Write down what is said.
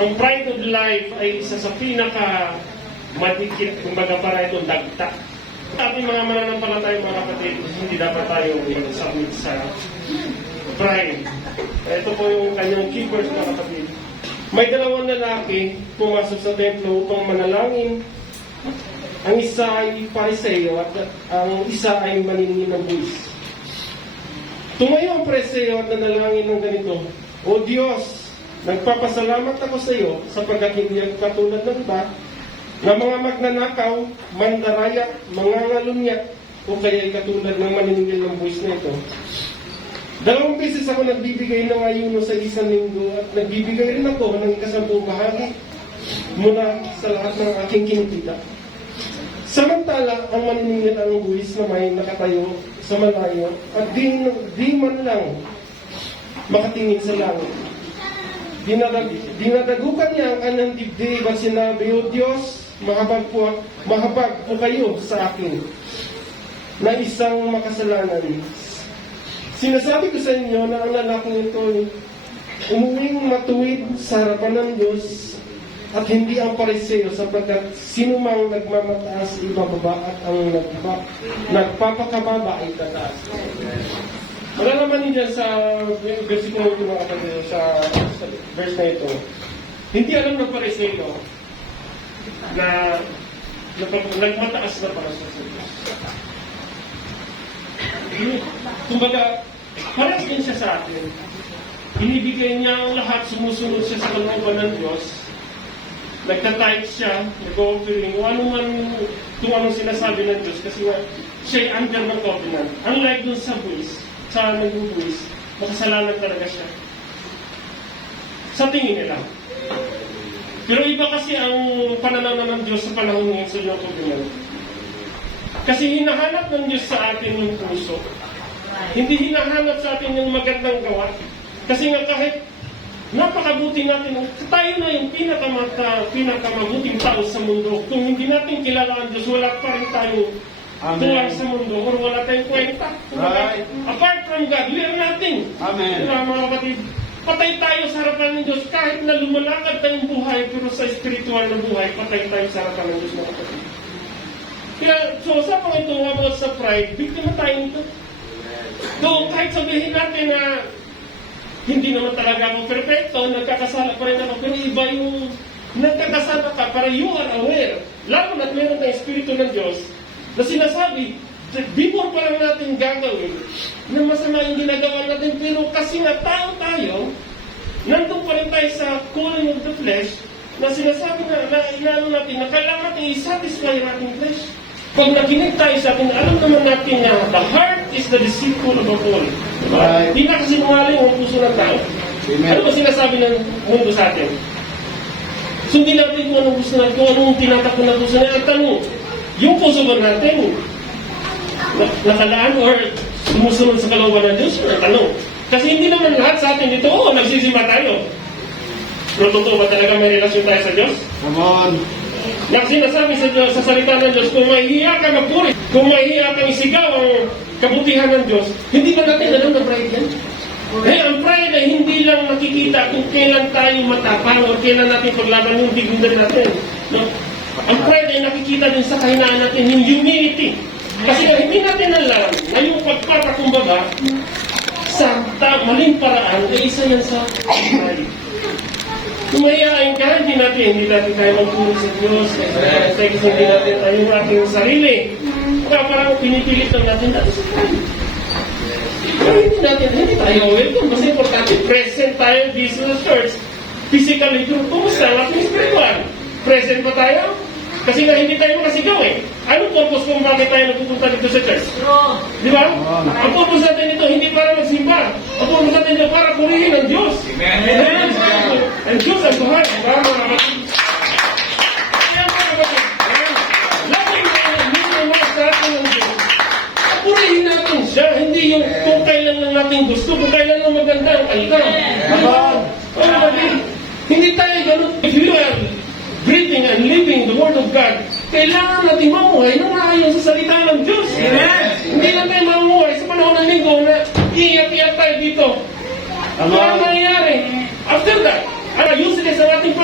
ang pride of life ay isa sa pinaka madikit, kumbaga para itong dagta. Sa ating mga mananampalataya, mga kapatid, hindi dapat tayo submit sa pride. Ito po yung kanyang keepers, mga kapatid. May dalawang lalaki pumasok sa templo upang manalangin. Ang isa ay Pariseo at ang isa ay maniningil ng buwis. Tumayo ang Pariseo at nanalangin ng ganito, O Diyos, nagpapasalamat ako sa iyo sapagkat hindi ako katulad ng iba na mga magnanakaw, mandaraya, mangangalunyak o kaya ay katulad ng maniningil ng buwis na ito. 2 beses ako nagbibigay ng ayuno sa isang linggo at nagbibigay rin ako ng 10 bahagi mula sa lahat ng aking kinikita. Samantala, ang maniningil ang buwis na may nakatayo sa malayo at di man lang makatingin sa langit. Dinadagukan niya ang kanyang dibdib at sinabi, O Diyos, mahabag po kayo sa akin na isang makasalanan. Sinasabi ko sa inyo na ang lalaking ito umuwing matuwid sa harapan ng Diyos at hindi ang Pariseo sapagkat sinumang nagmamataas ibababa at ang nagpapakababa ay tataas. Malalaman niyo dyan sa versikulo ito mga kapatid, sa verse na ito. Hindi alam ng Pariseo na nagmataas na para sa Diyos. Kumbaga, parang din siya sa atin. Inibigay niya ang lahat, sumusunod siya sa kalooban ng Diyos. Nagtatayt siya, nag-offering, kung anong sinasabi ng Diyos, kasi siya ay under ng covenant. Unlike dun sa buwis, sa nag-buwis, makasalanan talaga siya. Sa tingin nila. Pero iba kasi ang pananaw ng Diyos sa panahon ngayon sa iyong covenant. Kasi hinahanap ng Diyos sa atin yung puso. Hindi hinahanap sa atin yung magandang gawa. Kasi nga kahit napakabuti natin, tayo na yung pinakamabuting tao sa mundo. Kung hindi natin kilala ang Diyos, wala pa rin tayo tuwang sa mundo or wala tayong kwenta. Right. Apart from God, we are nothing. Amen. Diba, mga kapatid? Patay tayo sa harapan ng Diyos kahit na lumalakad tayong buhay, pero sa spiritual na buhay, patay tayo sa harapan ng Diyos, mga kapatid. Kaya, so sa pang ito about sa pride, biktima tayo nito. So, kahit sabihin natin na hindi naman talaga ako perfecto, nagkakasala pa rin ako, pero iba yung nagkakasala ka para you are aware. Lalo na't meron na Espiritu ng Diyos na sinasabi, before pa lang natin gagawin, na masama yung ginagawa natin, pero kasi nga tao tayo, nandun pa rin tayo sa calling of the flesh, na sinasabi na inaano natin, na kailangan natin i-satisfy ang ating flesh. Pag nakinig tayo sa atin, alam naman natin na the heart is the deceitful of all. Diba? Di na kasi nungaling ang puso ng tao. Amen. Ano ba sinasabi ng mundo sa atin? Sundin natin kung anong gusto natin, kung anong tinatakbo na gusto natin. At tanong, yung puso ba natin nakalaan or sumusunod sa kalooban ng Diyos? Tanong. Kasi hindi naman lahat sa atin dito, nagsisimba tayo. Pero totoo ba talaga may relasyon tayo sa Diyos? Come on. Na sinasabi sa Diyos, sa salita ng Diyos, kung mahihiya ka magpuri, kung mahihiya kang isigaw ang kabutihan ng Diyos, hindi ba natin alam na pride yan? Ang pride ay hindi lang nakikita kung kailan tayo matapang o kailan natin paglaban yung digundan natin. No? Ang pride ay nakikita din sa kahinaan natin, yung humility. Kasi hindi natin alam na yung pagpapakumbaba sa maling paraan ay isa yan sa pride. Kung mahihain ka, hindi natin tayo magpuro sa Diyos. Hindi natin yung ating sarili. Kaya parang pinipilit lang natin dito sa tayo. Pero hindi tayo welcome. Mas importante, present tayo dito sa church. Physically, kumusta ang ating spiritual? Present pa tayo? Kasi nga hindi tayo makasigaw eh. Anong purpose kung bakit tayo nagpupunta dito sa church? Di ba? Ang purpose natin ito, hindi para magsimba. Ang purpose natin ito para purihin ang Diyos. Amen. Ang Diyos ang Tuhan. Diba mga kapatid? Kaya mga kapatid, laging minimum sa atin ang Diyos. Purihin natin siya. Hindi yung kung kailan lang natin gusto, kung kailan lang maganda ang kanta. Hindi tayo ganun. If you are breathing and living the Word of God, kailangan natin mamuhay na maayon sa salita ng Diyos. Amen. Hindi lang tayo mamuhay sa panahon ng linggo na iiyak-iyak tayo dito. Ano ang nangyayari? After that, useless ang ating